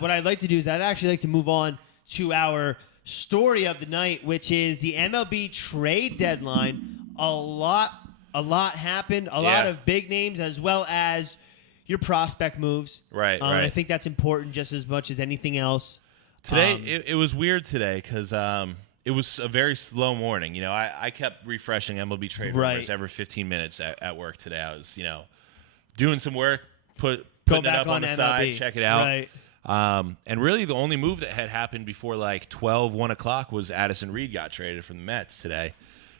what I'd like to do is I'd actually like to move on to our story of the night, which is the MLB trade deadline. A lot happened. A lot of big names, as well as your prospect moves. Right. I think that's important just as much as anything else. Today, it was weird today because it was a very slow morning. You know, I kept refreshing MLB trade rumors every 15 minutes at work today. I was, doing some work, putting it up on the side, check it out. Right. And really the only move that had happened before like 1 o'clock was Addison Reed got traded from the Mets today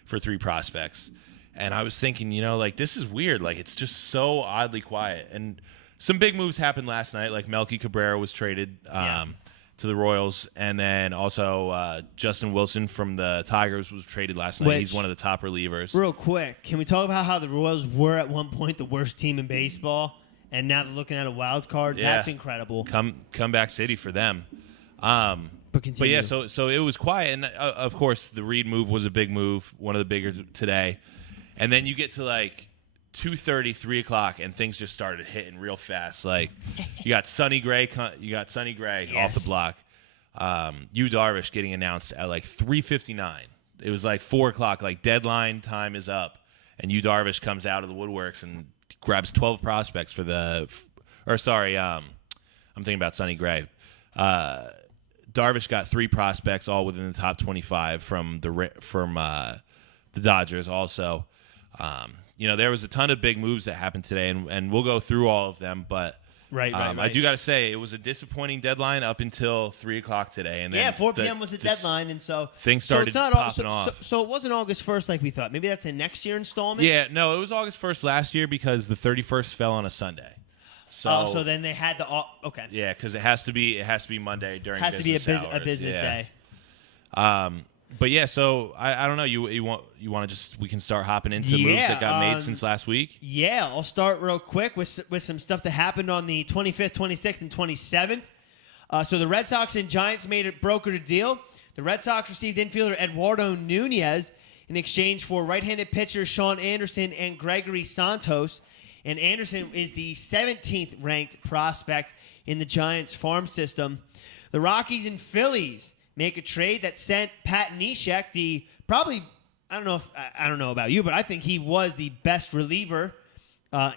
for 3 prospects. And I was thinking, this is weird. Like, it's just so oddly quiet. And some big moves happened last night. Like Melky Cabrera was traded to the Royals. And then also Justin Wilson from the Tigers was traded last night. He's one of the top relievers. Real quick, can we talk about how the Royals were at one point the worst team in baseball? And now they're looking at a wild card. Yeah. That's incredible. Comeback city for them. But yeah, so it was quiet. And, of course, the Reed move was a big move, one of the bigger today. And then you get to, 2:30, 3 o'clock, and things just started hitting real fast. Like, you got Sonny Gray off the block. Yu Darvish getting announced at, 3:59. It was 4 o'clock. Deadline time is up. And Yu Darvish comes out of the woodworks and grabs 12 prospects for I'm thinking about Sonny Gray. Darvish got 3 prospects, all within the top 25 from the Dodgers. Also, there was a ton of big moves that happened today, and we'll go through all of them. But right. I do got to say it was a disappointing deadline up until 3 o'clock today, and then 4 p.m. was the deadline, and so things started popping off. So it wasn't August 1st like we thought. Maybe that's a next year installment. Yeah, no, it was August 1st last year because the 31st fell on a Sunday. So then they had okay. Yeah, because it has to be Monday during business hours. A business day. But yeah, so I don't know. You want to we can start hopping into moves that got made since last week. Yeah, I'll start real quick with some stuff that happened on the 25th, 26th, and 27th. So the Red Sox and Giants brokered a deal. The Red Sox received infielder Eduardo Nunez in exchange for right-handed pitcher Sean Anderson and Gregory Santos. And Anderson is the 17th ranked prospect in the Giants farm system. The Rockies and Phillies make a trade that sent Pat Neshek, I don't know about you, but I think he was the best reliever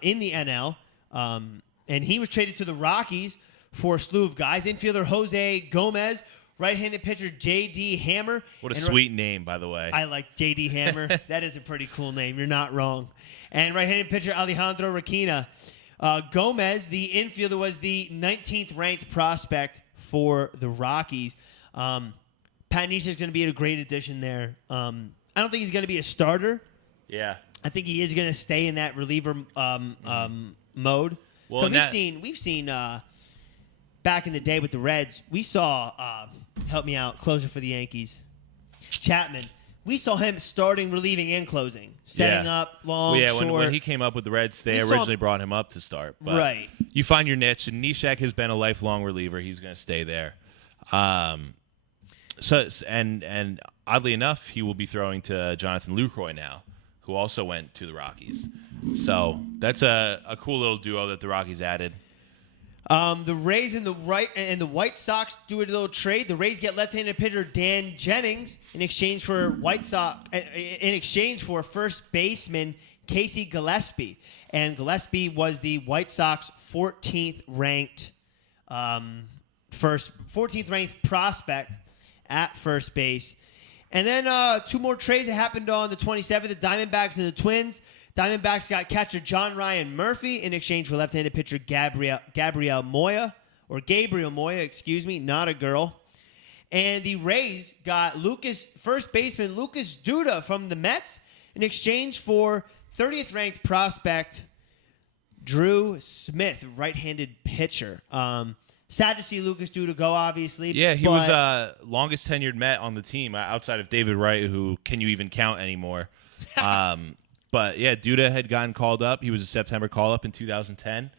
in the NL. And he was traded to the Rockies for a slew of guys. Infielder Jose Gomez, right-handed pitcher J.D. Hammer. What a sweet name, by the way. I like J.D. Hammer. That is a pretty cool name. You're not wrong. And right-handed pitcher Alejandro Requena. Gomez, the infielder, was the 19th ranked prospect for the Rockies. Pat Neshek is going to be a great addition there. I don't think he's going to be a starter. Yeah. I think he is going to stay in that reliever mode. Well, we've seen back in the day with the Reds, we saw help me out, closer for the Yankees, Chapman. We saw him starting, relieving, and closing, setting up long, short. When he came up with the Reds, they originally brought him up to start. But right. You find your niche, and Neshek has been a lifelong reliever. He's going to stay there. And oddly enough, he will be throwing to Jonathan Lucroy now, who also went to the Rockies. So that's a cool little duo that the Rockies added. The Rays and the White Sox do a little trade. The Rays get left-handed pitcher Dan Jennings in exchange for first baseman Casey Gillespie, and Gillespie was the White Sox 14th ranked prospect at first base. And then 2 more trades that happened on the 27th. The Diamondbacks and the Twins. Diamondbacks got catcher John Ryan Murphy in exchange for left-handed pitcher Gabriel Moya, not a girl. And the Rays got first baseman Lucas Duda from the Mets in exchange for 30th ranked prospect Drew Smith, right-handed pitcher. Sad to see Lucas Duda go, obviously. Yeah, he was longest tenured Met on the team outside of David Wright, who can you even count anymore? But, yeah, Duda had gotten called up. He was a September call-up in 2010.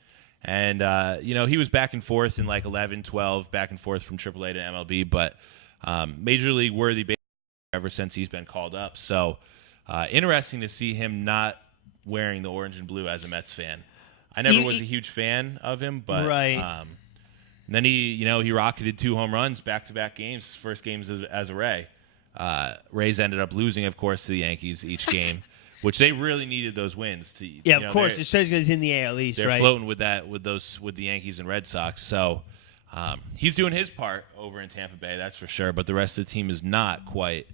And, he was back and forth in 11, 12, back and forth from AAA to MLB. But Major League worthy ever since he's been called up. So, interesting to see him not wearing the orange and blue as a Mets fan. I never was a huge fan of him, but And then he rocketed 2 home runs back-to-back games, first games as a Ray. Rays ended up losing, of course, to the Yankees each game, which they really needed those wins. Of course, especially because he's in the AL East, they're right? floating with the Yankees and Red Sox. So he's doing his part over in Tampa Bay, that's for sure. But the rest of the team is not quite.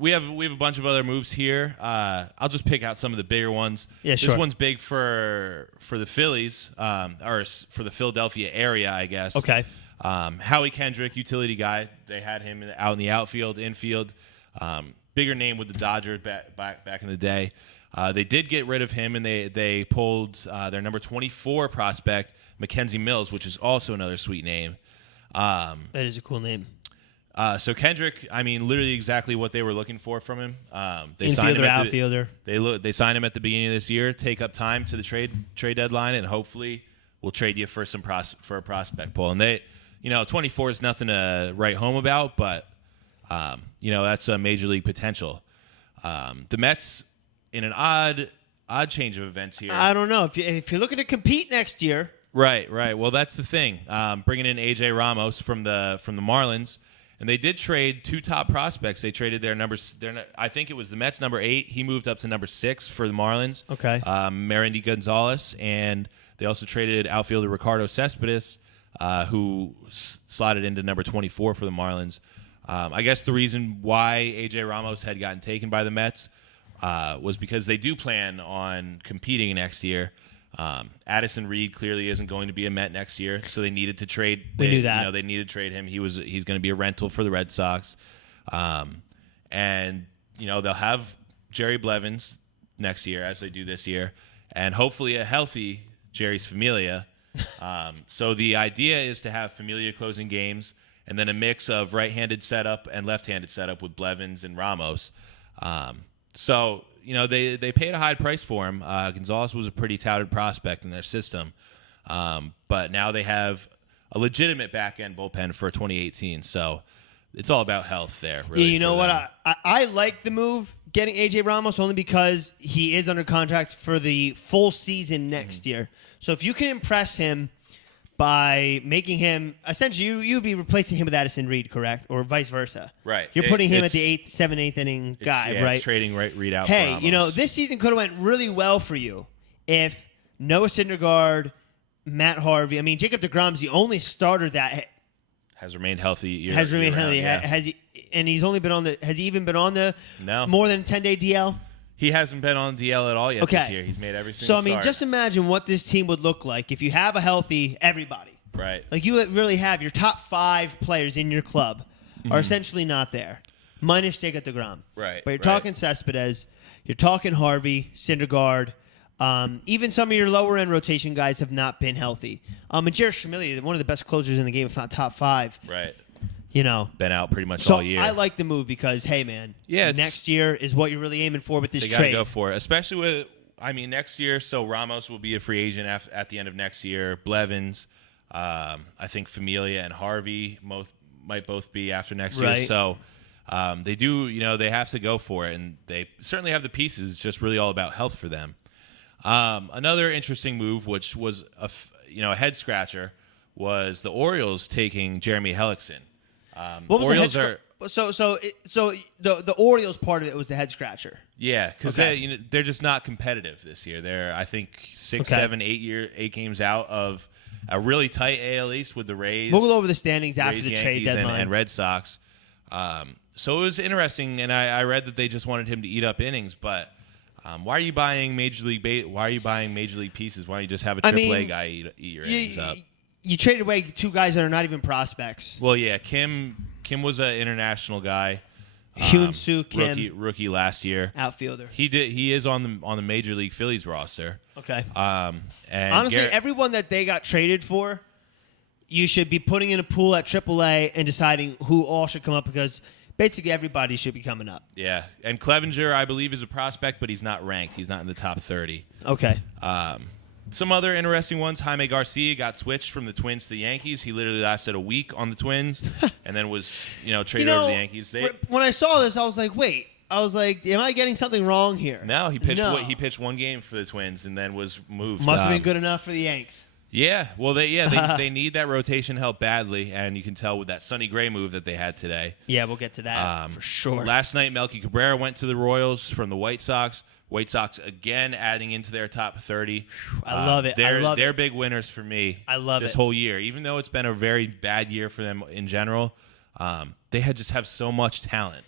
We have a bunch of other moves here. I'll just pick out some of the bigger ones. Yeah, sure. This one's big for the Phillies, or for the Philadelphia area, I guess. Okay. Howie Kendrick, utility guy. They had him out in the outfield, infield. Bigger name with the Dodgers back in the day. They did get rid of him, and they pulled their number 24 prospect, Mackenzie Mills, which is also another sweet name. That is a cool name. So Kendrick, I mean, literally exactly what they were looking for from him. They Infielder, signed him outfielder. They signed him at the beginning of this year. Take up time to the trade deadline, and hopefully we'll trade you for a prospect pool. And 24 is nothing to write home about, but that's a major league potential. The Mets, in an odd change of events here. I don't know if you're looking to compete next year. Right. Well, that's the thing. Bringing in AJ Ramos from the Marlins. And they did trade 2 top prospects. They traded their numbers. I think it was the Mets number 8. He moved up to number 6 for the Marlins. Okay. Merandy Gonzalez, and they also traded outfielder Ricardo Cespedes, who slotted into number 24 for the Marlins. I guess the reason why AJ Ramos had gotten taken by the Mets was because they do plan on competing next year. Addison Reed clearly isn't going to be a Met next year, so they needed to trade. They knew that. They needed to trade him. He's going to be a rental for the Red Sox, and they'll have Jerry Blevins next year as they do this year, and hopefully a healthy Jerry's Familia. So the idea is to have Familia closing games, and then a mix of right-handed setup and left-handed setup with Blevins and Ramos. They paid a high price for him. Gonzalez was a pretty touted prospect in their system. But now they have a legitimate back-end bullpen for 2018. So it's all about health there. Really, you know what? I like the move, getting AJ Ramos, only because he is under contract for the full season next year. So if you can impress him by making him, essentially, you'd be replacing him with Addison Reed, correct? Or vice versa. Right. You're putting him at the 8th inning guy, right? It's trading Reed out Hey, for Ramos. this season could have went really well for you if Noah Syndergaard, Matt Harvey, Jacob deGrom's the only starter that has remained healthy. Has remained healthy. Yeah. Has he? And he's only been on the. Has he even been on the? No. More than 10-day DL. He hasn't been on DL at all yet this year. He's made every single start. Just imagine what this team would look like if you have a healthy everybody. Right. Like you really have your top 5 players in your club are essentially not there, minus Jacob deGrom. Right. But you're talking Cespedes, you're talking Harvey, Syndergaard. Even some of your lower end rotation guys have not been healthy. And Jared Familia, one of the best closers in the game, if not top 5. Right. Been out pretty much all year. I like the move because, hey, man, next year is what you're really aiming for with this trade. They got to go for it, especially with, next year. So Ramos will be a free agent at the end of next year. Blevins, I think Familia and Harvey might both be after next year. So they do, they have to go for it, and they certainly have the pieces. It's just really all about health for them. Another interesting move, which was a head scratcher, was the Orioles taking Jeremy Hellickson. What was Orioles the Orioles part of it was the head scratcher. Yeah, because they're just not competitive this year. They're, I think, 6, 7, 8 games out of a really tight AL East with the Rays. We'll go over the standings after Rays, the Yankees, trade deadline. and Red Sox. So it was interesting, and I read that they just wanted him to eat up innings. But why are you buying Major League pieces? Why don't you just have a AAA guy eat your innings up? You traded away 2 guys that are not even prospects. Well, yeah, Kim was an international guy. Hyun-Soo Kim, rookie last year, outfielder. He is on the Major League Phillies roster. Okay. And honestly, everyone that they got traded for, you should be putting in a pool at AAA and deciding who all should come up, because basically everybody should be coming up. Yeah, and Clevenger, I believe, is a prospect, but he's not ranked. He's not in the top 30. Okay. Some other interesting ones. Jaime Garcia got switched from the Twins to the Yankees. He literally lasted a week on the Twins, and then was traded over to the Yankees. When I saw this, I was like, wait. Am I getting something wrong here? No, he pitched 1 game for the Twins and then was moved. Must have been good enough for the Yanks. Yeah, well, they need that rotation help badly, and you can tell with that Sonny Gray move that they had today. Yeah, we'll get to that for sure. Last night, Melky Cabrera went to the Royals from the White Sox. White Sox again adding into their top 30. I love it. They're big winners for me. I love this it. whole year. Even though it's been a very bad year for them in general, they just have so much talent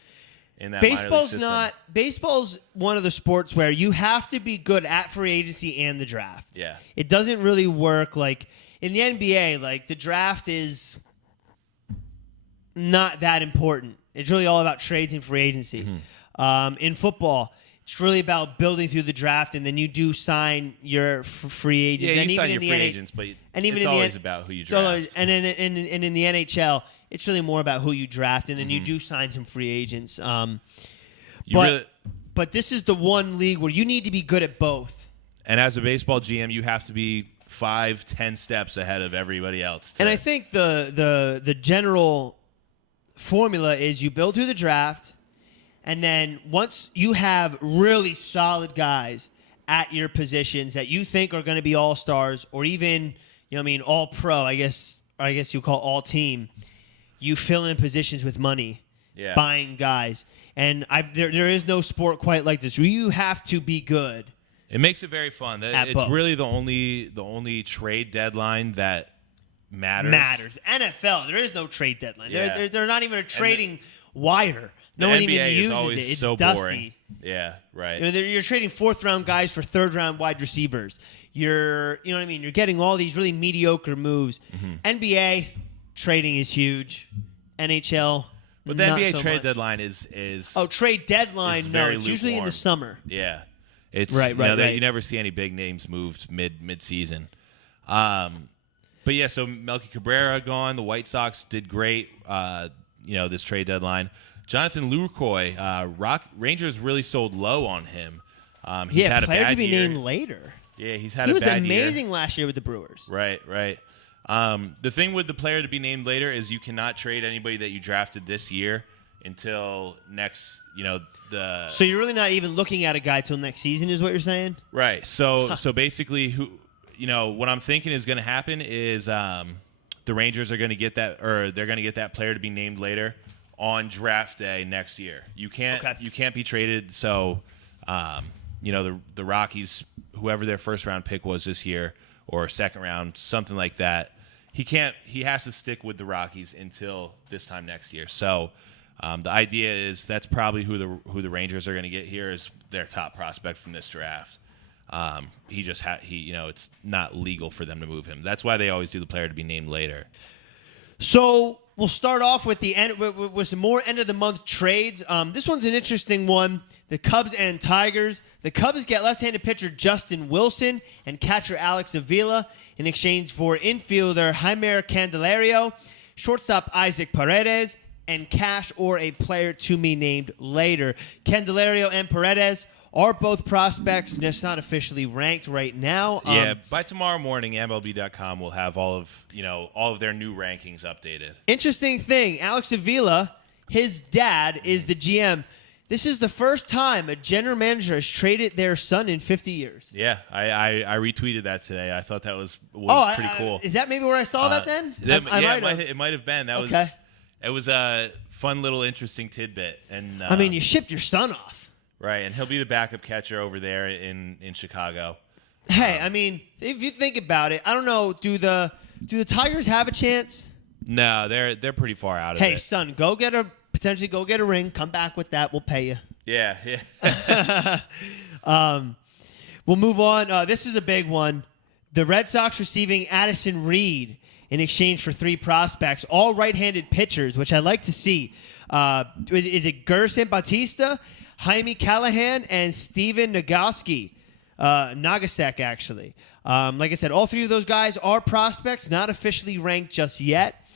in that minor league system. Baseball's one of the sports where you have to be good at free agency and the draft. Yeah. It doesn't really work like in the NBA, like the draft is not that important. It's really all about trades and free agency. Mm-hmm. In football, it's really about building through the draft, and then you do sign your free agents. Yeah, and you even sign your in free the agents, but and even it's in always the, about who you it's always- draft. and in the NHL, it's really more about who you draft, and then you do sign some free agents. But this is the one league where you need to be good at both. And as a baseball GM, you have to be 5-10 steps ahead of everybody else. And I think the general formula is you build through the draft, and then once you have really solid guys at your positions that you think are going to be all-stars or even, all-pro, I guess you call all-team, you fill in positions with money, buying guys. And there is no sport quite like this where you have to be good. It makes it very fun. It's both. really the only trade deadline that matters. NFL, there is no trade deadline. Yeah. They're not even a trading wire. No The one NBA even is uses always it. It's so dusty. boring. Yeah, right. You're trading fourth-round guys for third-round wide receivers. You're getting all these really mediocre moves. NBA trading is huge. NHL, but the not NBA so trade much. deadline is trade deadline. is No, very it's usually in the lukewarm. summer. Yeah, it's Right. You never see any big names moved mid-season. But yeah, so Melky Cabrera gone. The White Sox did great. This trade deadline. Jonathan Lucroy, Rangers really sold low on him. He's had a player bad to be year. named later. Yeah, he's had He a was bad year. amazing last year with the Brewers. Right. The thing with the player to be named later is you cannot trade anybody that you drafted this year until next. So you're really not even looking at a guy till next season, is what you're saying? Right. So basically, what I'm thinking is going to happen is the Rangers are going to get that, or they're going to get that player to be named later on draft day next year. You can't be traded. So, the Rockies, whoever their first round pick was this year or second round, something like that, he has to stick with the Rockies until this time next year. So, the idea is that's probably who the Rangers are going to get here is their top prospect from this draft. It's not legal for them to move him. That's why they always do the player to be named later. So we'll start off with the end with some more end of the month trades. This one's an interesting one. The Cubs and Tigers. The Cubs get left-handed pitcher Justin Wilson and catcher Alex Avila in exchange for infielder Jeimer Candelario, shortstop Isaac Paredes, and cash or a player to be named later. Candelario and Paredes are both prospects, and it's not officially ranked right now. By tomorrow morning, MLB.com will have all of their new rankings updated. Interesting thing, Alex Avila, his dad is the GM. This is the first time a general manager has traded their son in 50 years. Yeah, I retweeted that today. I thought that was pretty cool. Is that maybe where I saw that then? It might have been. Okay. It was a fun little interesting tidbit. And you shipped your son off. Right, and he'll be the backup catcher over there in Chicago. Hey, if you think about it, I don't know. Do the Tigers have a chance? No, they're pretty far out of it. Hey, son, potentially go get a ring. Come back with that. We'll pay you. Yeah. We'll move on. This is a big one. The Red Sox receiving Addison Reed in exchange for 3 prospects, all right-handed pitchers, which I'd like to see. Is it Gerson Batista, Jaime Callahan, and Steven Nagasek, actually. Like I said, all 3 of those guys are prospects, not officially ranked just yet.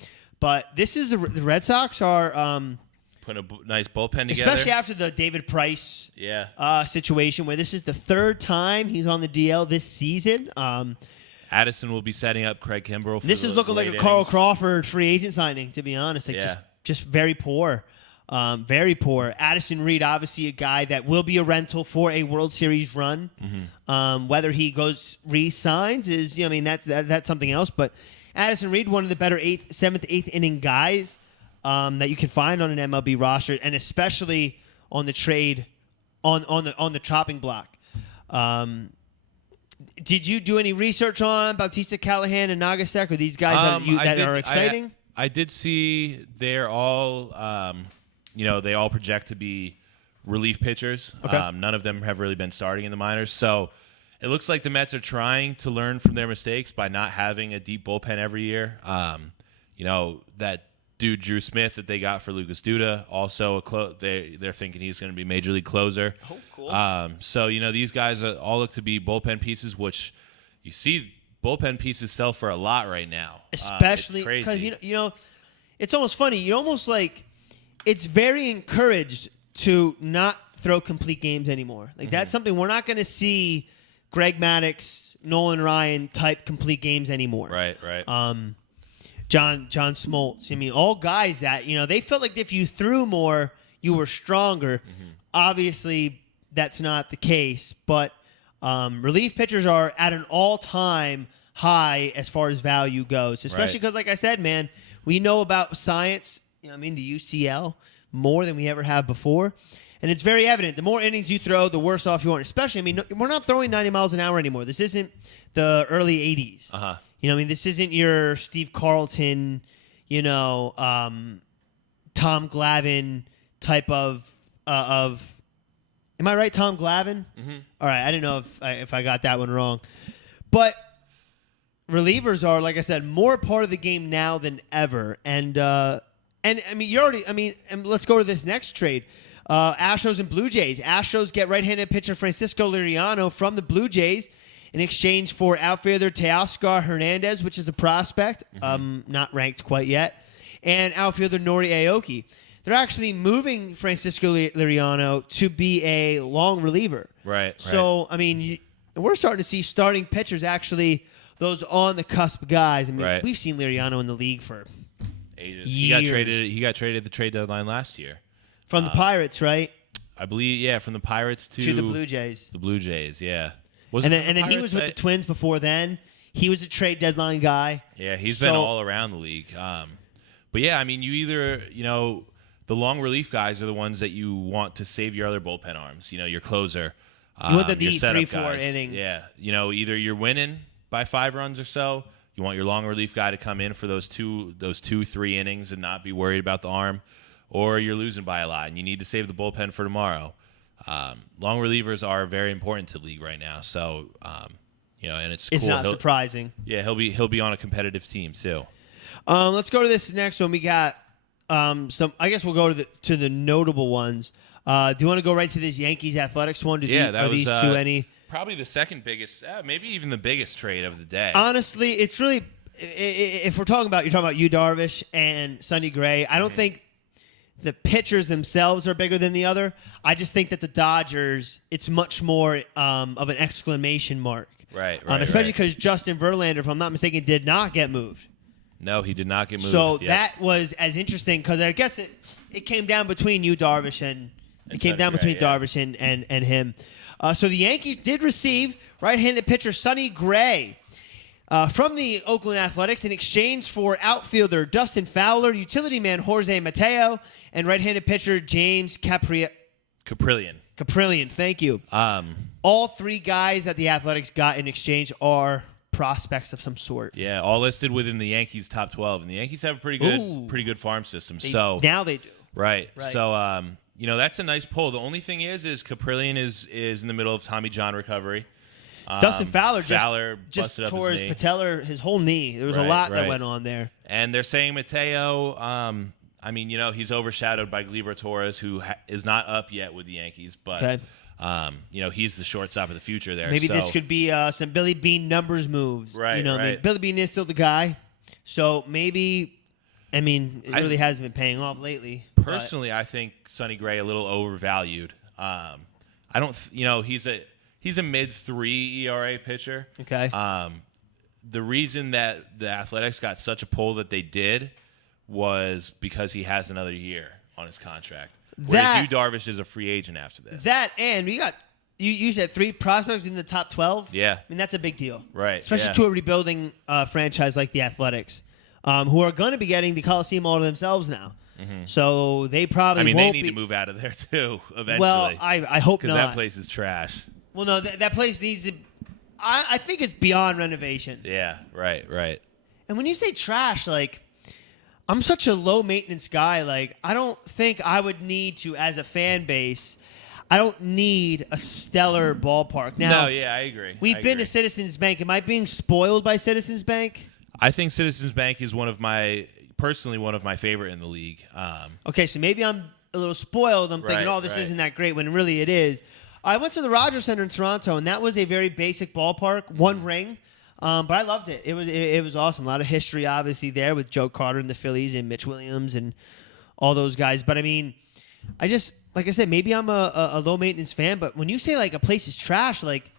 But this is the Red Sox are putting a nice bullpen together, especially after the David Price situation, where this is the 3rd time he's on the DL this season. Addison will be setting up Craig Kimbrell. This is looking like a Carl Crawford free agent signing, to be honest. Just very poor. Very poor. Addison Reed, obviously a guy that will be a rental for a World Series run. Whether he goes re-signs is, that's something else. But Addison Reed, one of the better 7th, 8th inning guys that you can find on an MLB roster, and especially on the trade on the chopping block. Did you do any research on Bautista Callahan and Nagasek? Or these guys that are exciting? I did see they're all, they all project to be relief pitchers. Okay. None of them have really been starting in the minors. So it looks like the Mets are trying to learn from their mistakes by not having a deep bullpen every year. That dude Drew Smith that they got for Lucas Duda, also they're thinking he's going to be major league closer. Oh, cool. So these guys all look to be bullpen pieces, which you see bullpen pieces sell for a lot right now. Especially because it's almost funny. You almost it's very encouraged to not throw complete games anymore. That's something we're not going to see. Greg Maddux, Nolan Ryan type complete games anymore. Right. John Smoltz. All guys that, they felt like if you threw more, you were stronger. Obviously, that's not the case. But relief pitchers are at an all-time high as far as value goes, especially because, like I said, man, we know about science, the UCL, more than we ever have before. And it's very evident. The more innings you throw, the worse off you are. Especially, we're not throwing 90 miles an hour anymore. This isn't the early 80s. This isn't your Steve Carlton, Tom Glavine type of. Am I right, Tom Glavine? All right, I didn't know if I got that one wrong, but relievers are, like I said, more part of the game now than ever. And let's go to this next trade. Astros and Blue Jays. Astros get right-handed pitcher Francisco Liriano from the Blue Jays in exchange for outfielder Teoscar Hernandez, which is a prospect, not ranked quite yet, and outfielder Nori Aoki. They're actually moving Francisco Liriano to be a long reliever. Right. So, we're starting to see starting pitchers actually, those on-the-cusp guys. We've seen Liriano in the league for ages. Years. He got traded at the trade deadline last year. From the Pirates, right? I believe, from the Pirates to the Blue Jays. The Blue Jays, yeah. And then he was with the Twins before then. He was a trade deadline guy. Yeah, he's been all around the league. But yeah, you either, the long relief guys are the ones that you want to save your other bullpen arms. Your closer. You want the 3-4 guys. innings. Yeah. Either you're winning by 5 runs or so. You want your long relief guy to come in for those 2-3 innings and not be worried about the arm. Or you're losing by a lot, and you need to save the bullpen for tomorrow. Long relievers are very important to the league right now. So, and it's cool. It's not surprising. Yeah, he'll be on a competitive team too. Let's go to this next one. We got some. I guess we'll go to the notable ones. Do you want to go right to this Yankees Athletics one? Are these two any? Probably the second biggest, maybe even the biggest trade of the day. Honestly, it's really. If you're talking about Yu Darvish and Sonny Gray, I don't think the pitchers themselves are bigger than the other. I just think that the Dodgers, it's much more of an exclamation mark. Right. Especially because Justin Verlander, if I'm not mistaken, did not get moved. No, he did not get moved. So that was as interesting because I guess it came down between Yu Darvish and Darvish and him. So the Yankees did receive right-handed pitcher Sonny Gray from the Oakland Athletics in exchange for outfielder Dustin Fowler, utility man Jorge Mateo, and right-handed pitcher James Caprillion. Thank you. All 3 guys that the Athletics got in exchange are prospects of some sort. Yeah, all listed within the Yankees' top 12, and the Yankees have a pretty good farm system. Now they do. Right. So that's a nice pull. The only thing is Caprillion is in the middle of Tommy John recovery. Dustin Fowler just tore his patellar, his whole knee. There was a lot that went on there. And they're saying Mateo, he's overshadowed by Gleyber Torres, who is not up yet with the Yankees, but he's the shortstop of the future there. Maybe this could be some Billy Beane numbers moves. Right. Billy Beane is still the guy, so maybe. It really hasn't been paying off lately. Personally, I think Sonny Gray a little overvalued. I don't. He's a mid-3 ERA pitcher. Okay. The reason that the Athletics got such a pull that they did was because he has another year. on his contract. Whereas That- Yu Darvish is a free agent after this. That and we got you said 3 prospects in the top 12. Yeah. I mean that's a big deal, Right, Especially yeah. to a rebuilding franchise like the Athletics, who are going to be getting the Coliseum all to themselves now. So they probably. I mean, won't they need to move out of there too eventually. Well, I hope because not. that place is trash. Well, no, that place needs to. I think it's beyond renovation. Yeah, right. And when you say trash, like, I'm such a low maintenance guy. Like, I don't think I would need to, as a fan base, I don't need a stellar ballpark. Now, No, yeah, I agree. We've been to Citizens Bank. Am I being spoiled by Citizens Bank? I think Citizens Bank is personally one of my favorite in the league. Okay, so maybe I'm a little spoiled. I'm thinking, Right, oh, this right. isn't that great, when really it is. I went to the Rogers Center in Toronto, and that was a very basic ballpark, one ring. But I loved it. It was awesome. A lot of history, obviously, there with Joe Carter and the Phillies and Mitch Williams and all those guys. But, I mean, like I said, maybe I'm a low-maintenance fan, but when you say, like, a place is trash, like,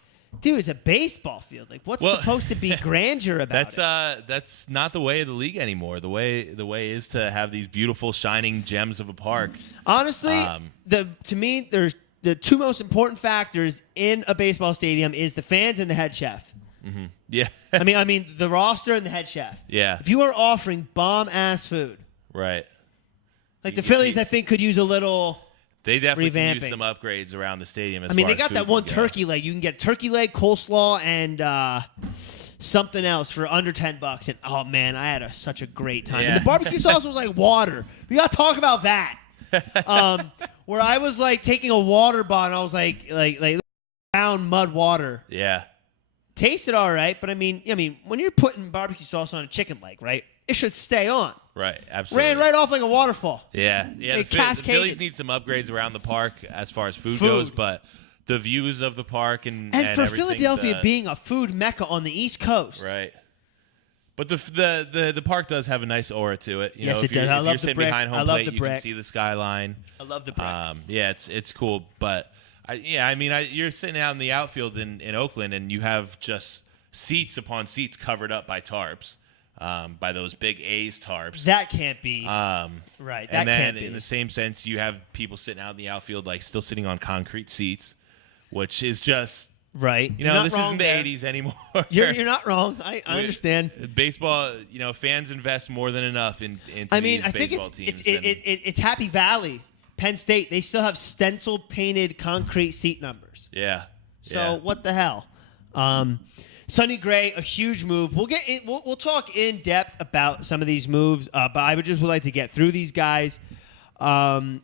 dude, it's a baseball field. Like, what's supposed to be grandeur about it? That's not the way of the league anymore. The way is to have these beautiful, shining gems of a park. Honestly, to me, there's the two most important factors in a baseball stadium is the fans and the head chef. Mm-hmm. Yeah. I mean, the roster and the head chef. Yeah. If you are offering bomb-ass food, Right. like the Phillies, I think, could use a little. They definitely can revamping. use some upgrades around the stadium. I mean, they got that one turkey leg. You can get turkey leg, coleslaw, and something else for under $10. And oh man, I had such a great time. Yeah. And the barbecue sauce was like water. We got to talk about that. Where I was like taking a water bottle, and I was like brown mud water. Yeah. Tasted all right, but I mean, when you're putting barbecue sauce on a chicken leg, right? It should stay on. Right. Absolutely. Ran right off like a waterfall. Yeah. Yeah. It The cascaded. Phillies need some upgrades around the park as far as food goes, but the views of the park and for everything, Philadelphia being a food mecca on the East Coast. right. But the park does have a nice aura to it. You Yes, know, it if you're, does. I if love you're the sitting brick. behind I home love plate, the you can brick. see the skyline. I love the brick. Yeah, it's cool. But you're sitting out in the outfield in Oakland, and you have just seats upon seats covered up by tarps, by those big A's tarps. That can't be. Right. That And then can't be. in the same sense, you have people sitting out in the outfield, like still sitting on concrete seats, which is just, right. you know, this isn't the 80s anymore. You're not wrong. I understand. Baseball, you know, fans invest more than enough into I mean, these I think baseball it's teams. it's Happy Valley, Penn State. They still have stencil painted concrete seat numbers. Yeah. So yeah. what the hell? Sonny Gray, a huge move. We'll talk in depth about some of these moves, but I would like to get through these guys.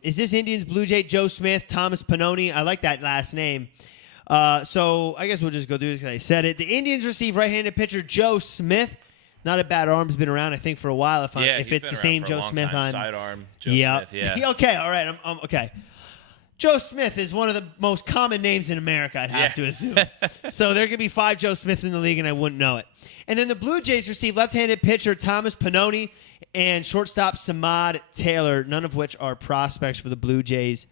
Is this Indians Blue Jay Joe Smith, Thomas Pannoni? I like that last name. So I guess we'll just go through this because I said it. The Indians receive right-handed pitcher Joe Smith. Not a bad arm. Has been around, I think, for a while. If he's it's been the same around for a Joe long Smith time. on Sidearm Joe Yep. Smith. Yeah. Okay. All right. I'm okay. Joe Smith is one of the most common names in America, I'd have to assume. So there could be 5 Joe Smiths in the league, and I wouldn't know it. And then the Blue Jays receive left-handed pitcher Thomas Pannoni and shortstop Samad Taylor, none of which are prospects for the Blue Jays.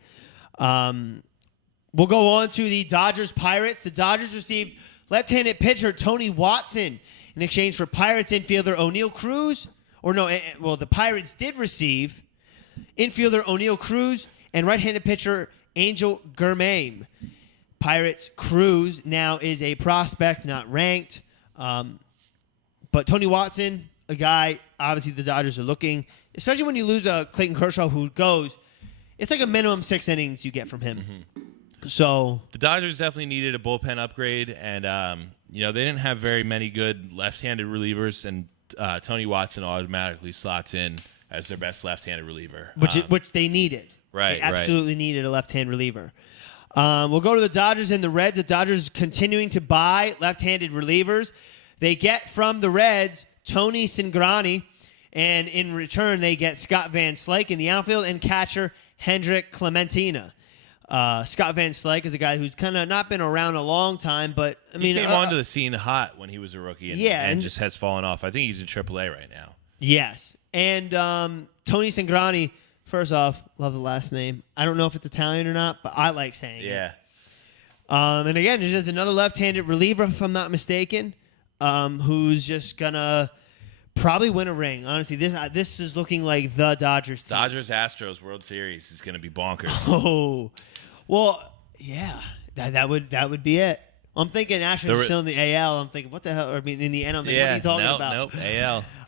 We'll go on to the Dodgers Pirates. The Dodgers received left-handed pitcher Tony Watson in exchange for Pirates infielder O'Neal Cruz. The Pirates did receive infielder O'Neal Cruz and right-handed pitcher Angel Germain. Pirates Cruz now is a prospect, not ranked. But Tony Watson, a guy, obviously the Dodgers are looking, especially when you lose Clayton Kershaw who goes, it's like a minimum 6 innings you get from him. Mm-hmm. So the Dodgers definitely needed a bullpen upgrade, and they didn't have very many good left-handed relievers, and Tony Watson automatically slots in as their best left-handed reliever, which they needed. Right, they absolutely needed a left-hand reliever. We'll go to the Dodgers and the Reds. The Dodgers continuing to buy left-handed relievers. They get from the Reds Tony Cingrani, and in return they get Scott Van Slyke in the outfield and catcher Hendrik Clementina. Scott Van Slyke is a guy who's kind of not been around a long time, but I mean, he came onto the scene hot when he was a rookie, and just has fallen off. I think he's in AAA right now. Yes, and Tony Cingrani. First off, love the last name. I don't know if it's Italian or not, but I like saying it. Yeah. And again, there's just another left-handed reliever, if I'm not mistaken, who's just gonna probably win a ring. Honestly, this is looking like the Dodgers team. Dodgers-Astros World Series is going to be bonkers. Oh, well, yeah, that would be it. I'm thinking Astros are still in the AL. I'm thinking, what the hell? I mean, in the end, I'm thinking, what are you talking about? Nope,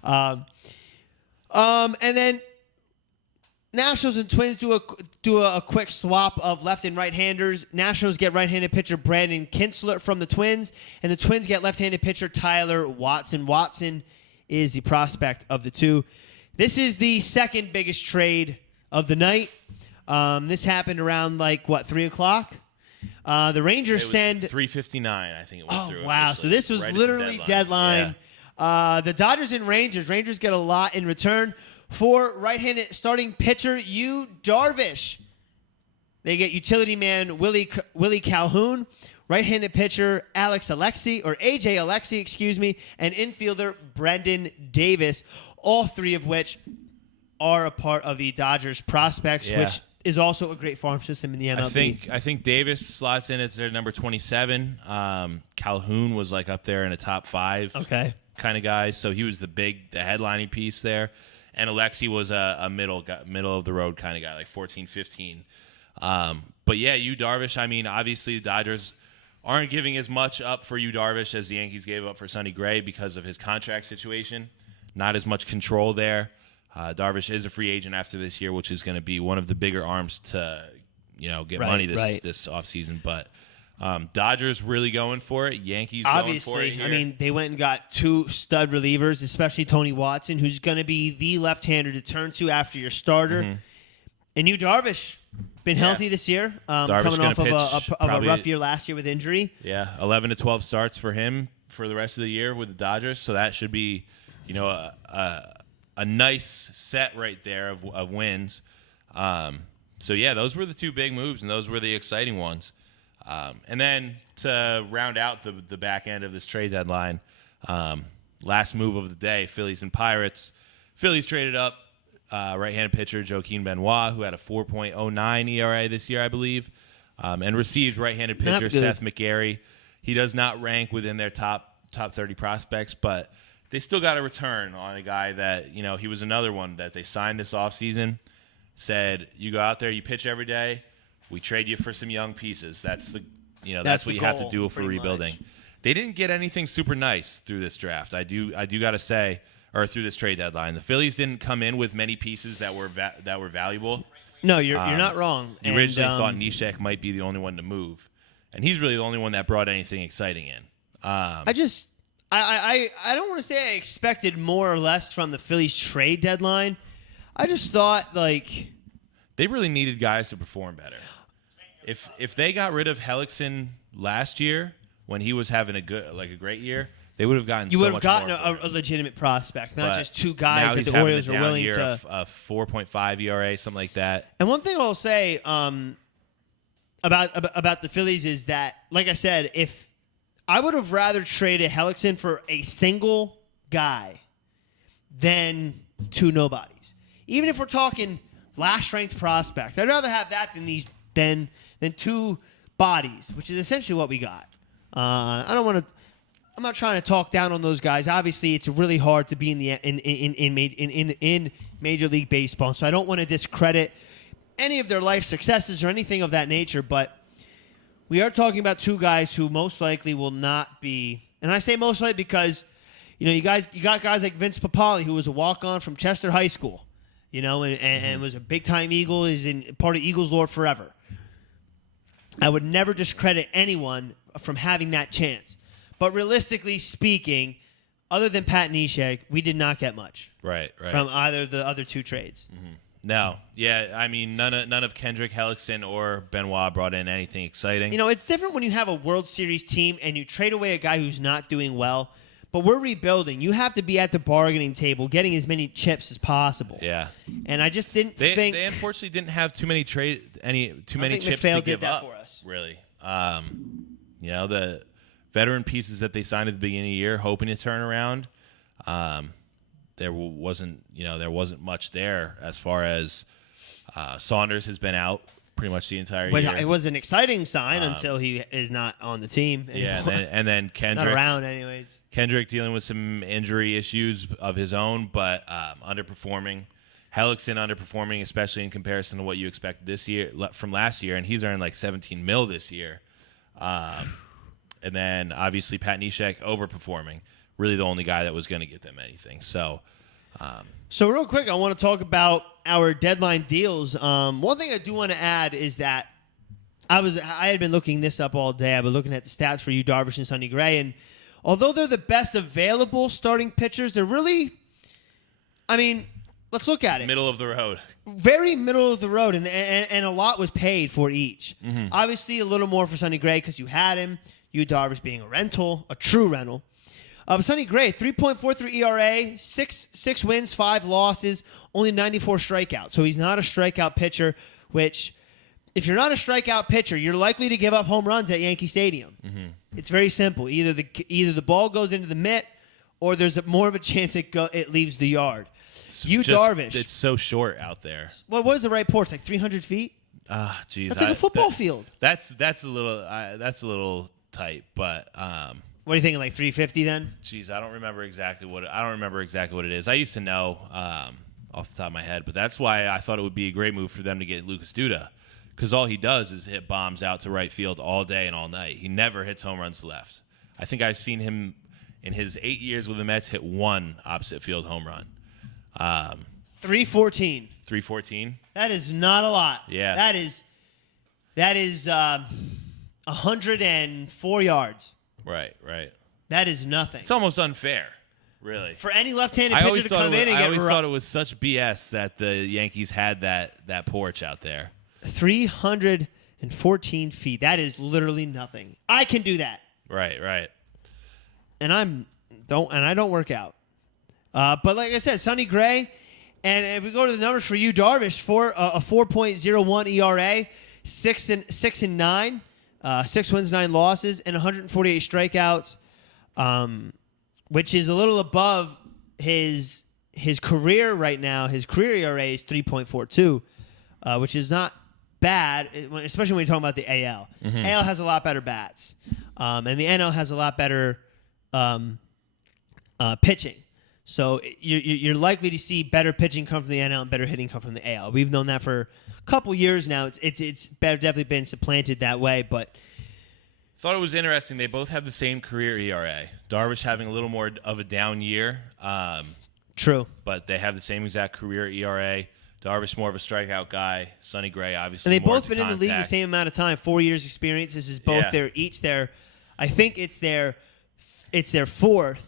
AL. And then Nationals and Twins do a quick swap of left and right-handers. Nationals get right-handed pitcher Brandon Kinsler from the Twins, and the Twins get left-handed pitcher Tyler Watson. Watson is the prospect of the two. This is the second biggest trade of the night. This happened around 3 o'clock. The Rangers send 3:59. I think it went through. Oh wow! So this was literally deadline. The Dodgers and Rangers get a lot in return for right-handed starting pitcher Yu Darvish. They get utility man Willie Calhoun, right-handed pitcher AJ Alexi, excuse me, and infielder Brendan Davis. All three of which are a part of the Dodgers prospects, which is also a great farm system in the MLB. I think Davis slots in as their number 27. Calhoun was up there in a top 5 kind of guy, so he was the headlining piece there. And Alexi was a middle of the road kind of guy, 14, 15. But yeah, Yu Darvish, I mean, obviously the Dodgers aren't giving as much up for Yu Darvish as the Yankees gave up for Sonny Gray because of his contract situation. Not as much control there. Darvish is a free agent after this year, which is going to be one of the bigger arms to, get money this offseason. But Dodgers really going for it. Yankees obviously going for it here. I mean, they went and got 2 stud relievers, especially Tony Watson, who's going to be the left-hander to turn to after your starter. Mm-hmm. And Yu Darvish, been healthy this year, coming off of a rough year last year with injury. Yeah, 11 to 12 starts for him for the rest of the year with the Dodgers. So that should be, a nice set right there of wins. So yeah, those were the 2 big moves, and those were the exciting ones. And then to round out the back end of this trade deadline, last move of the day, Phillies and Pirates. Phillies traded up right-handed pitcher Joaquin Benoit, who had a 4.09 ERA this year, I believe, and received right-handed pitcher Seth McGarry. He does not rank within their top 30 prospects, but they still got a return on a guy that, he was another one that they signed this offseason, said, you go out there, you pitch every day, we trade you for some young pieces. That's what you have to do for rebuilding. Much. They didn't get anything super nice through this draft. I do got to say, or through this trade deadline, the Phillies didn't come in with many pieces that were valuable. No, you're not wrong. You originally thought Nishek might be the only one to move, and he's really the only one that brought anything exciting in. I don't want to say I expected more or less from the Phillies trade deadline. I just thought they really needed guys to perform better. If they got rid of Hellickson last year when he was having a great year, they would have gotten. You would have gotten a legitimate prospect, not just 2 guys that the Orioles were willing to. A 4.5 ERA, something like that. And one thing I'll say about the Phillies is that, like I said, if I would have rather traded Hellickson for a single guy than 2 nobodies, even if we're talking last-ranked prospect, I'd rather have that than 2 bodies, which is essentially what we got. I'm not trying to talk down on those guys. Obviously, it's really hard to be in Major League Baseball, so I don't want to discredit any of their life successes or anything of that nature. But we are talking about 2 guys who most likely will not be, and I say most likely because you got guys like Vince Papale, who was a walk-on from Chester High School, and was a big-time Eagle, is in part of Eagles lore forever. I would never discredit anyone from having that chance. But realistically speaking, other than Pat Neshek, we did not get much. Right. From either of the other 2 trades. Mm-hmm. No. Yeah, I mean, none of Kendrick, Hellickson, or Benoit brought in anything exciting. It's different when you have a World Series team and you trade away a guy who's not doing well. But we're rebuilding. You have to be at the bargaining table, getting as many chips as possible. Yeah. And I just didn't think they unfortunately didn't have too many chips McPhail to give that up. For us. Really. The veteran pieces that they signed at the beginning of the year, hoping to turn around, there wasn't much there as far as Saunders has been out pretty much the entire But year. it was an exciting sign until he is not on the team anymore. Yeah, and then Kendrick. Not around anyways. Kendrick dealing with some injury issues of his own, but underperforming. Hellickson underperforming, especially in comparison to what you expect this year from last year, and he's earned like $17 million this year. And then obviously Pat Neshek overperforming, really the only guy that was going to get them anything. So real quick, I want to talk about our deadline deals. One thing I do want to add is that I had been looking this up all day. I've been looking at the stats for Yu Darvish and Sonny Gray, and although they're the best available starting pitchers, they're really, let's look at it. Middle of the road. Very middle of the road, and a lot was paid for each. Mm-hmm. Obviously, a little more for Sonny Gray because you had him. Yu Darvish being a true rental. Sonny Gray, 3.43 ERA, 6 wins, 5 losses, only 94 strikeouts. So he's not a strikeout pitcher, which, if you're not a strikeout pitcher, you're likely to give up home runs at Yankee Stadium. Mm-hmm. It's very simple. Either the ball goes into the mitt, or there's more of a chance it leaves the yard. Darvish. It's so short out there. What is the right porch? Like 300 feet? Geez. That's like a football field. That's a little tight, but what are you thinking? Like 350 then? Geez, I don't remember exactly what it is. I used to know off the top of my head, but that's why I thought it would be a great move for them to get Lucas Duda, because all he does is hit bombs out to right field all day and all night. He never hits home runs to left. I think I've seen him in his 8 years with the Mets hit one opposite field home run. 314. 314. That is not a lot. Yeah. That is 104 yards. Right. That is nothing. It's almost unfair, really. For any left-handed pitcher to come in and get I always thought it was such BS that the Yankees had that porch out there. 314 feet. That is literally nothing. I can do that. Right. And I don't work out. But like I said, Sonny Gray, and if we go to the numbers for Yu Darvish, a 4.01 ERA, 6-9, 6 wins, 9 losses, and 148 strikeouts, which is a little above his career right now. His career ERA is 3.42, which is not bad, especially when you're talking about the AL. Mm-hmm. AL has a lot better bats, and the NL has a lot better pitching. So you're likely to see better pitching come from the NL and better hitting come from the AL. We've known that for a couple years now. It's definitely been supplanted that way. But thought it was interesting. They both have the same career ERA. Darvish having a little more of a down year. True. But they have the same exact career ERA. Darvish more of a strikeout guy. Sonny Gray obviously. And they've more both been contact. in the league the same amount of time. 4 years experience. This is both their. I think it's their fourth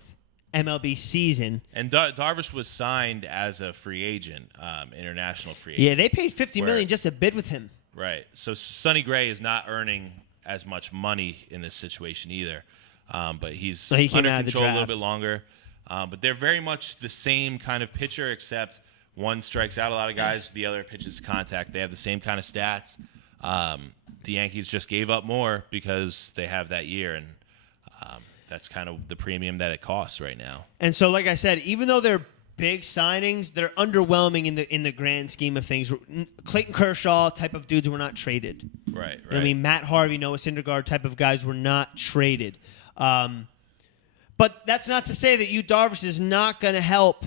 MLB season. And Darvish was signed as a free agent, international free agent. Yeah, they paid $50 million just to bid with him. Right. So Sonny Gray is not earning as much money in this situation either, but he's he under control a little bit longer. But they're very much the same kind of pitcher, except one strikes out a lot of guys, the other pitches contact. They have the same kind of stats. The Yankees just gave up more because they have that year, and that's kind of the premium that it costs right now. And so, like I said, even though they're big signings, they're underwhelming in the grand scheme of things. Clayton Kershaw type of dudes were not traded. Right. I mean, Matt Harvey, Noah Syndergaard type of guys were not traded. But that's not to say that Yu Darvish is not going to help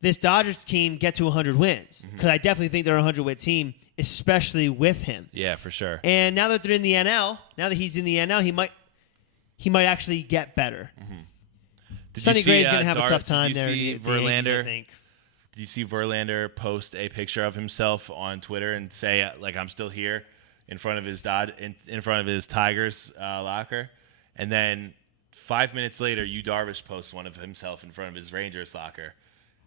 this Dodgers team get to 100 wins, because I definitely think they're a 100-win team, especially with him. Yeah, for sure. And now that they're in the NL, now that he's in the NL, he might actually get better. Sonny Gray's going to have a tough time there. Did you see Verlander? Did you see Verlander post a picture of himself on Twitter and say, like, I'm still here in front of his in front of his Tigers locker? And then 5 minutes later, Yu Darvish posts one of himself in front of his Rangers locker.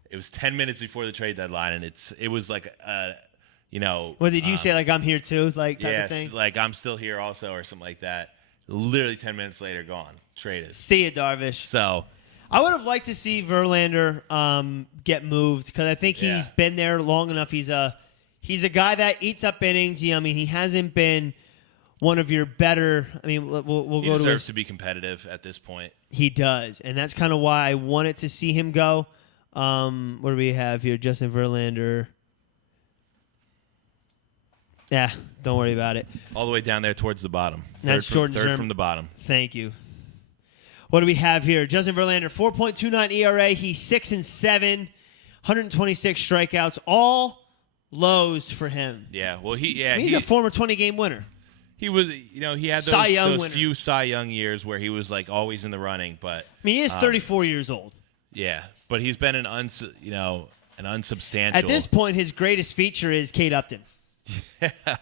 It was 10 minutes before the trade deadline, and it was like What did you say? Like, I'm here too, like type of thing. Like I'm still here also, or something like that. Literally 10 minutes later, gone, traded. See you, Darvish. So I would have liked to see Verlander get moved, because I think he's been there long enough. He's a guy that eats up innings. He hasn't been one of your better. I mean, we'll go to. He deserves to be competitive at this point. He does, and that's kind of why I wanted to see him go. What do we have here? Justin Verlander. Yeah, don't worry about it. All the way down there towards the bottom. That's Jordan third Zerm. from the bottom. Thank you. What do we have here? Justin Verlander, 4.29 ERA. He's 6-7, 126 strikeouts. All lows for him. Yeah, well, He's a former 20-game winner. He was, he had those few Cy Young years where he was like always in the running, but I mean, he is 34 years old. Yeah, but he's been an unsubstantial. At this point, his greatest feature is Kate Upton,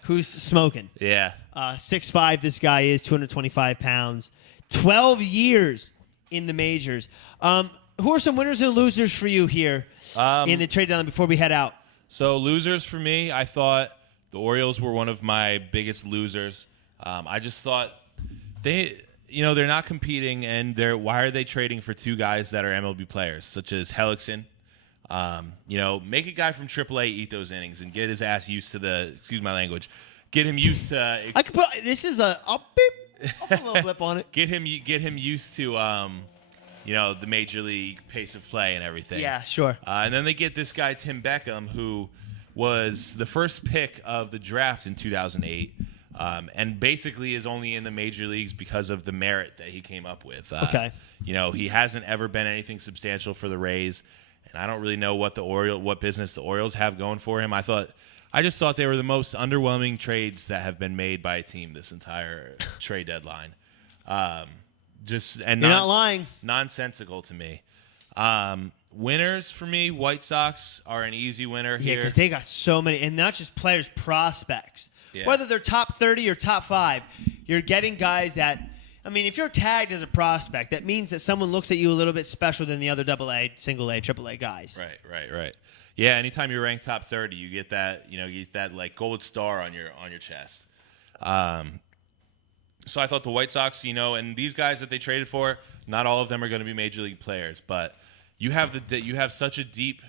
who's smoking. Yeah. 6'5", this guy is 225 pounds. 12 years in the majors. Who are some winners and losers for you here in the trade deadline before we head out? So losers for me, I thought the Orioles were one of my biggest losers. I just thought they're not competing, and why are they trading for two guys that are MLB players, such as Hellickson? Make a guy from AAA eat those innings and get his ass used to excuse my language, get him used to. I could put this is I'll put a little blip on it. Get him used to the major league pace of play and everything. Yeah, sure. And then they get this guy Tim Beckham, who was the first pick of the draft in 2008, and basically is only in the major leagues because of the merit that he came up with. Okay. He hasn't ever been anything substantial for the Rays, and I don't really know what business the Orioles have going for him. I just thought they were the most underwhelming trades that have been made by a team this entire trade deadline. You're not lying. Nonsensical to me. Winners for me, White Sox are an easy winner here. Yeah, because they got so many, and not just players, prospects. Yeah. Whether they're top 30 or top 5, you're getting guys that, I mean, if you're tagged as a prospect, that means that someone looks at you a little bit special than the other AA, single A, triple A guys. Right. Yeah, anytime you're ranked top 30, you get that, like gold star on your chest. So I thought the White Sox, and these guys that they traded for, not all of them are going to be major league players, but you have such a deep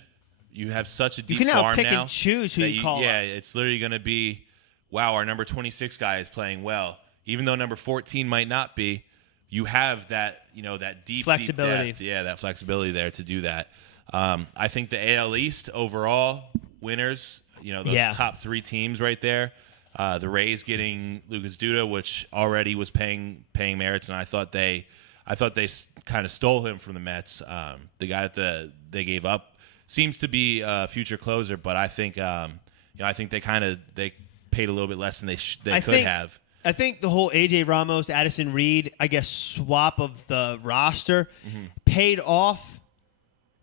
You can farm now pick now and choose who you call. Yeah, it's literally going to be, wow, our number 26 guy is playing well, even though number 14 might not be. You have that, that deep flexibility. Deep depth. Yeah, that flexibility there to do that. I think the AL East overall winners, those top 3 teams right there. The Rays getting Lucas Duda, which already was paying merits, and I thought they kind of stole him from the Mets. The guy that they gave up seems to be a future closer, but I think they paid a little bit less than they could have. I think the whole A.J. Ramos, Addison Reed, swap of the roster paid off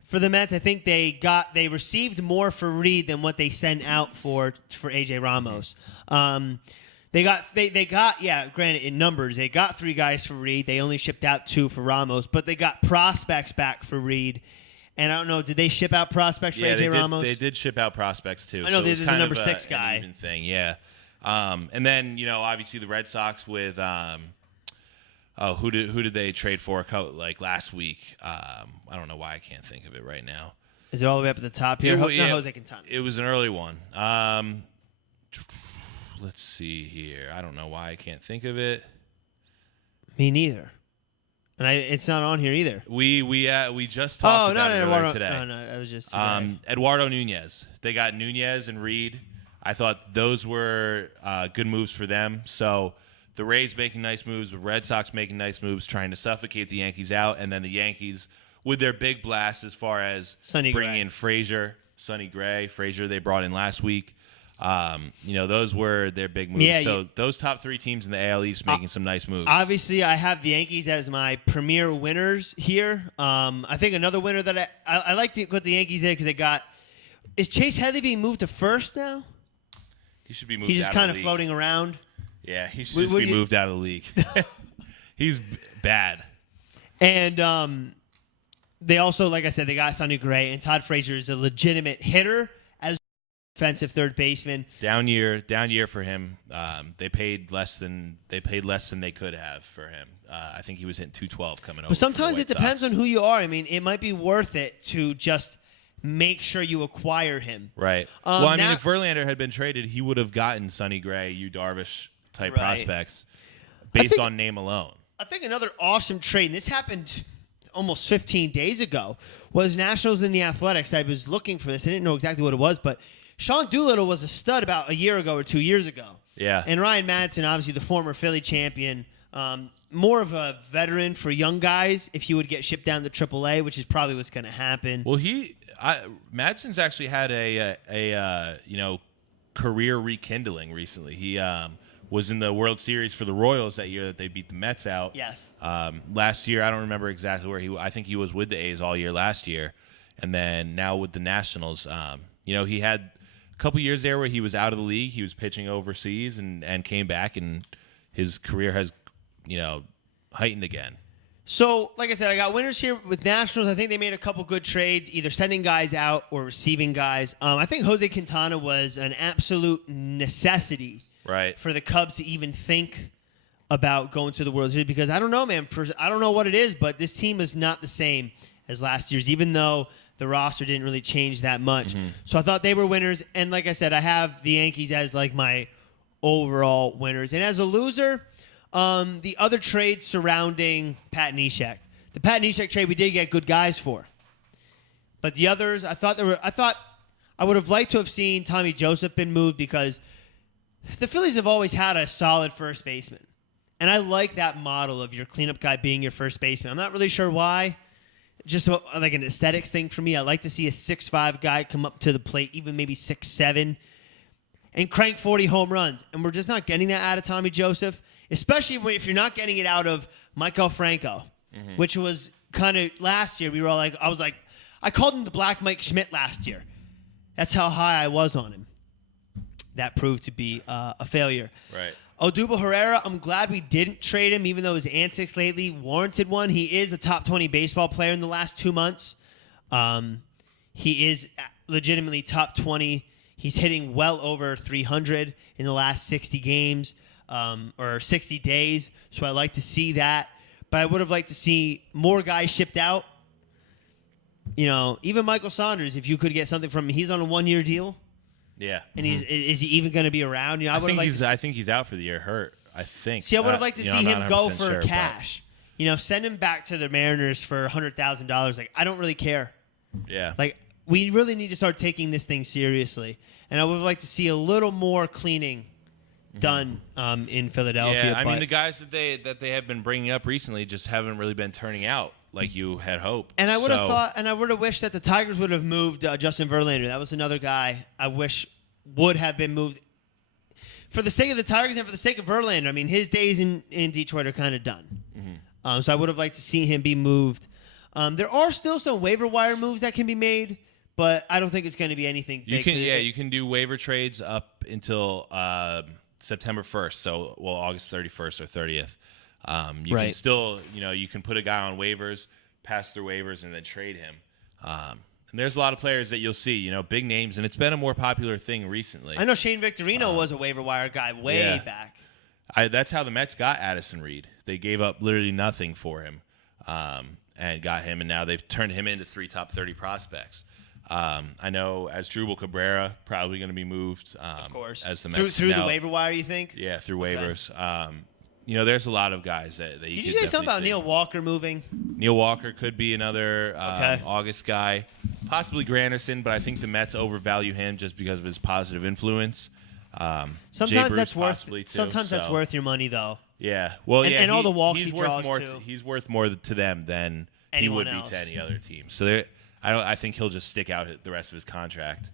for the Mets. I think they received more for Reed than what they sent out for A.J. Ramos. They got granted in numbers, they got 3 guys for Reed. They only shipped out 2 for Ramos, but they got prospects back for Reed. And I don't know, did they ship out prospects for A.J. Ramos? They did ship out prospects too. I know, so this is the number 6 guy. An even thing, yeah. And then obviously the Red Sox with who did they trade for last week? I don't know why I can't think of it right now. Is it all the way up at the top here? Jose Quintana. It was an early one. Let's see here. I don't know why I can't think of it. Me neither. And it's not on here either. We just talked about it earlier today. No, that was just today. Eduardo Nunez. They got Nunez and Reed. I thought those were good moves for them. So the Rays making nice moves, the Red Sox making nice moves, trying to suffocate the Yankees out, and then the Yankees with their big blast as far as bringing in Sonny Gray. Frazier they brought in last week. Those were their big moves. Yeah, so those top 3 teams in the AL East making some nice moves. Obviously, I have the Yankees as my premier winners here. I think another winner that I like to put the Yankees in because they got – is Chase Headley being moved to first now? He should be moved out of the league. He's just kind of floating around. Yeah, he should just be moved out of the league. He's bad. And they also, like I said, they got Sonny Gray, and Todd Frazier is a legitimate hitter as defensive third baseman. Down year for him. They paid less than they could have for him. I think he was hitting 212 coming over. But sometimes it depends Sox. on who you are. I mean, it might be worth it to just make sure you acquire him. Right. If Verlander had been traded, he would have gotten Sonny Gray, Yu Darvish type prospects based on name alone. I think another awesome trade, and this happened almost 15 days ago, was Nationals and the Athletics. I was looking for this. I didn't know exactly what it was, but Sean Doolittle was a stud about a year ago or 2 years ago. Yeah. And Ryan Madsen, obviously the former Philly champion, more of a veteran for young guys if he would get shipped down to AAA, which is probably what's going to happen. Well, Madsen's actually had a career rekindling recently. He was in the World Series for the Royals that year that they beat the Mets out. Yes. Last year, I don't remember exactly where I think he was with the A's all year last year, and then now with the Nationals. He had a couple years there where he was out of the league. He was pitching overseas and came back, and his career has, heightened again. So, like I said, I got winners here with Nationals. I think they made a couple good trades, either sending guys out or receiving guys. I think Jose Quintana was an absolute necessity for the Cubs to even think about going to the World Series, because I don't know, man. I don't know what it is, but this team is not the same as last year's, even though the roster didn't really change that much. Mm-hmm. So I thought they were winners. And like I said, I have the Yankees as like my overall winners. And as a loser, the other trades surrounding Pat Neshek. The Pat Neshek trade we did get good guys for. But the others, I thought I would have liked to have seen Tommy Joseph been moved, because the Phillies have always had a solid first baseman. And I like that model of your cleanup guy being your first baseman. I'm not really sure why. Just like an aesthetics thing for me. I like to see a 6'5" guy come up to the plate, even maybe 6'7", and crank 40 home runs. And we're just not getting that out of Tommy Joseph, especially if you're not getting it out of Michael Franco, which was kind of last year. I called him the Black Mike Schmidt last year. That's how high I was on him. That proved to be a failure. Right. Odubel Herrera, I'm glad we didn't trade him, even though his antics lately warranted one. He is a top 20 baseball player in the last 2 months. He is legitimately top 20. He's hitting well over 300 in the last 60 games or 60 days. So I like to see that. But I would have liked to see more guys shipped out. Even Michael Saunders, if you could get something from him, he's on a 1-year deal. Yeah. And is he even going to be around? I think he's out for the year, hurt. I think. See, I would have liked to see him go for sure, cash. Send him back to the Mariners for $100,000. Like, I don't really care. Yeah. Like, we really need to start taking this thing seriously. And I would like to see a little more cleaning done in Philadelphia. Yeah, I mean, the guys that they have been bringing up recently just haven't really been turning out like you had hoped. And I would have thought, and I would have wished that the Tigers would have moved Justin Verlander. That was another guy I wish would have been moved for the sake of the Tigers and for the sake of Verlander. I mean, his days in Detroit are kind of done. So I would have liked to see him be moved. There are still some waiver wire moves that can be made, but I don't think it's going to be anything big. You can do waiver trades up until September 1st, so August 31st or 30th. You can still, you can put a guy on waivers, pass through waivers, and then trade him. And there's a lot of players that you'll see, big names, and it's been a more popular thing recently. I know Shane Victorino was a waiver wire guy way back. That's how the Mets got Addison Reed. They gave up literally nothing for him and got him, and now they've turned him into 3 top 30 prospects. I know Asdrubal Cabrera probably going to be moved. Of course. As the Mets through the waiver wire, you think? Yeah, through waivers. There's a lot of guys that you Did you say something about Neil Walker moving? Neil Walker could be another August guy. Possibly Granderson, but I think the Mets overvalue him just because of his positive influence. Sometimes that's worth your money, though. Yeah. Well, and all the walks he draws he's worth more to them than anyone he would else. Be to any other team. So I think he'll just stick out the rest of his contract.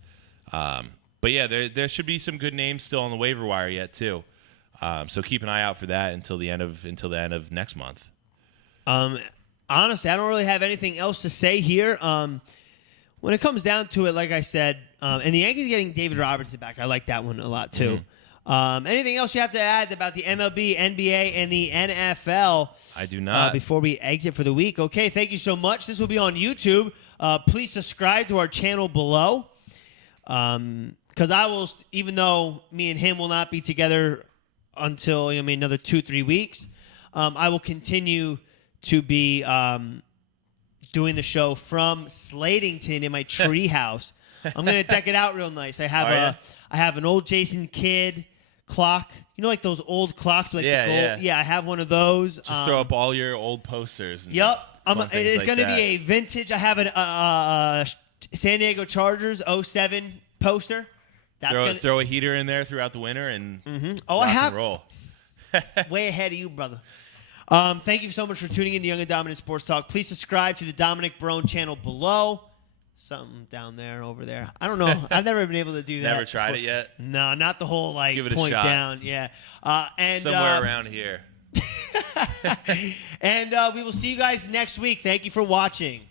But yeah, there should be some good names still on the waiver wire yet too. So keep an eye out for that until the end of next month. Honestly, I don't really have anything else to say here. When it comes down to it, like I said, and the Yankees getting David Robertson back, I like that one a lot too. Anything else you have to add about the MLB, NBA, and the NFL? I do not. Before we exit for the week. Okay, thank you so much. This will be on YouTube. Please subscribe to our channel below. Because I will, even though me and him will not be together until another 2-3 weeks, I will continue to be doing the show from Slatington in my tree house. I'm gonna deck it out real nice. I have an old Jason Kidd clock. Like those old clocks with the gold. Yeah, I have one of those. Just throw up all your old posters. And yep. It's like gonna be a vintage. I have a San Diego Chargers 07 poster. That's throw a heater in there throughout the winter and Oh, rock I have and roll. way ahead of you, brother. Thank you so much for tuning in to Young and Dominant Sports Talk. Please subscribe to the Dominic Barone channel below. Something down there, over there. I don't know. I've never been able to do that. Never tried it yet? No, not the whole Give it a point shot. down. Yeah. And Somewhere around here. and we will see you guys next week. Thank you for watching.